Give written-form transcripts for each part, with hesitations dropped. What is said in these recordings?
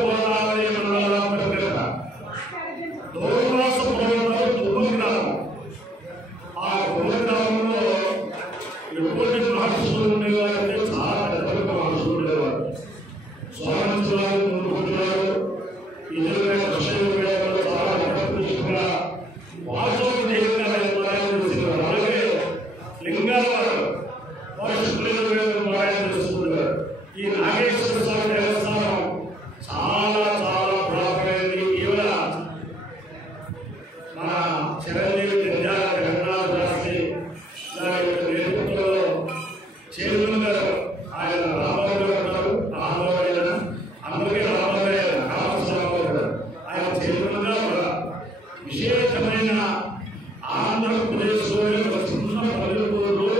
గోదావరి మండలం దూరవాసపురంలో దుర్గగ్రామం. ఆ దుర్గగ్రామంలో ఎటువంటి మహర్షులు ఉండేవారంటే చాలా పెద్ద మహర్షులు ఉండేవారు. స్వామించారు, ముందుకుంటున్నారు, ఇతరుల కృష్ణుడు చాలా పురుషులుగా వాసోదేవిగా చేసేవారు. అలాగే లింగాల వారు చేస్తున్నారు. ఈ నాగేశ్వర స్వామి దేవస్థానం చాలా చాలా పురాతనమైనది. ఈవిడ మన చిరంజీవి జగన్నాథ శాస్త్రి నేతృత్వంలో చైర్మన్ గారు ఆయన రామారావు గారు ఉన్నారు. రామారావు అయిన అందరికీ రామారావు గారు రామస్వామి గారు ఆయన చైర్మన్ గా విశేషమైన ఆంధ్రప్రదేశ్లోని ఒక చిన్న పల్లెటూరులో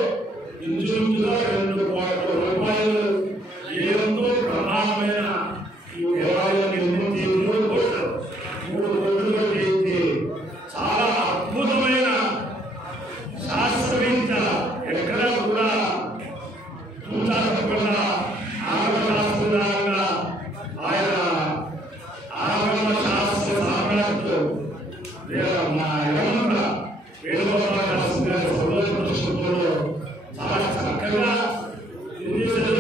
ఇంచుమించుగా 2 కోట్ల రూపాయలు ఎంతో ప్రధానమైన ఈ దేవాలయాన్ని నిర్మించి 3 కోట్లుగా చేయించి చాలా అద్భుతమైన శాస్త్రవేత్త ఎక్కడా కూడా చూడకుండా ఆగమశాస్త్రంగా ఆయన ఆగమ శాస్త్ర సామ్రాజ్యులు వేణుగోపాల శాస్త్రి గారి సర్వోత్కృష్టంలో చాలా చక్కగా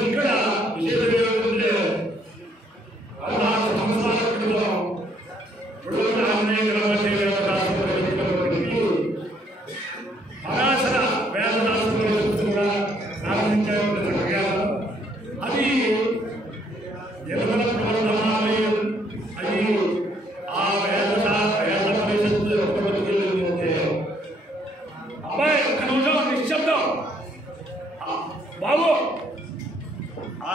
ఇక్కడ విశేషం ఏమిటంటే 16 సంవత్సరాల క్రితం పరాశర వేదశాస్త్రం కూడా ప్రారంభించారు. అది జగన ప్రవర్తనాలయం. అది ఆ వేద పరిషత్తు ఎప్పటికీ అబ్బాయి ఒక్క నిమిషం నిశ్శబ్దం బాబు. ఆ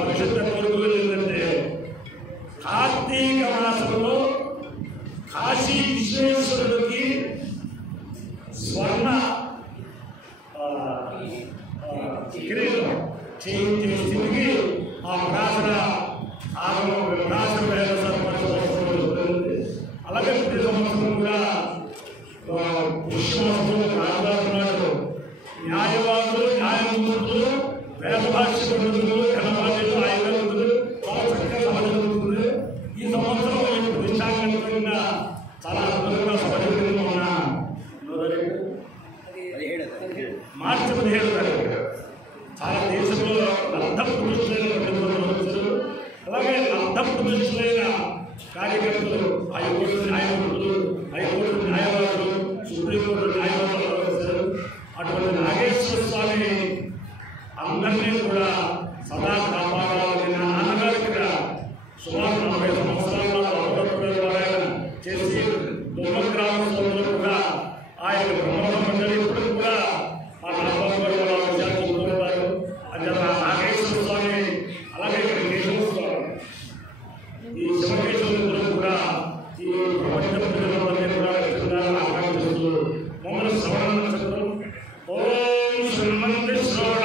పరిషత్తు ఎప్పటికీ వెళ్ళిందంటే కార్తీక మాసంలో కాశీ విశ్వేశ్వరుడికి స్వర్ణ కిరీటం చేయించే స్థితికి ఆ ప్రాసన అలాగే ప్రతి సంవత్సరం కూడా పుష్పమాసంలో రాజాడు న్యాయవాదులు, న్యాయమూర్తులు, వేదభాష్య పండితులు, ఘనభాష్యులు, ఆయుర్వేదులు చాలా చక్కగా సభ జరుగుతుంది. ఈ సంవత్సరం ప్రతిష్టాత్మకంగా చాలా అద్భుతంగా సభ జరుగుతున్న మార్చి 17 తారీఖు చాలా దేశంలో అర్ధప్రతిష్ఠులైన ప్రతినిధులు, అలాగే అర్ధప్రతిష్ఠులైన కార్యకర్తలు, హైకోర్టు న్యాయమూర్తులు, హైకోర్టు న్యాయవాదులు, సుప్రీంకోర్టు న్యాయవాదులు వచ్చారు. అటువంటి నాగేశ్వర స్వామి అందరినీ కూడా సదా కాపాడాలని నా నాన్నగారికి సుమారు 40 సంవత్సరాల చేసి దుర్గగ్రామంలో కూడా ఆయన బ్రహ్మ మండలి ఇప్పుడు కూడా ఆ నాగేశ్వర స్వామి అలాగే ఇక్కడ కేశవ స్వామి ఈ శివకేశ్వరులు కూడా ఈ ప్రపంచ ప్రజలందరినీ కూడా ఆకాంక్షిస్తూ మొదలు శ్రవణ నక్షత్రం ఓం శ్రీమంతి శ్రవణ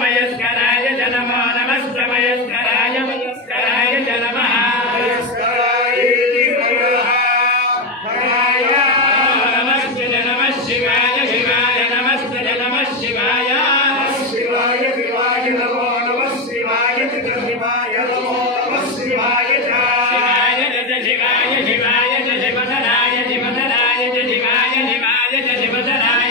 मयस्कराय च नमो नमस्ते मयस्कराय च नमः नमस्ते नमः शिवाय शिवाय नमस्ते नमः शिवाय शिवाय शिवाय नमो नमः शिवाय शिवाय नमो नमः शिवाय शिवाय शिवाय शिवाय शिवधराय शिवधराय शिवाय शिवाय शिवधराय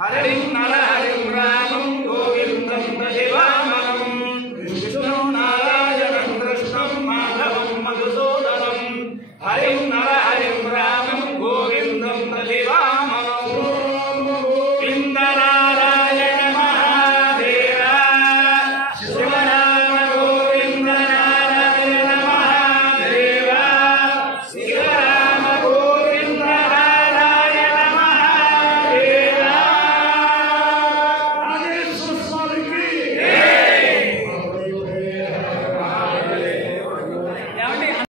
हरिं नर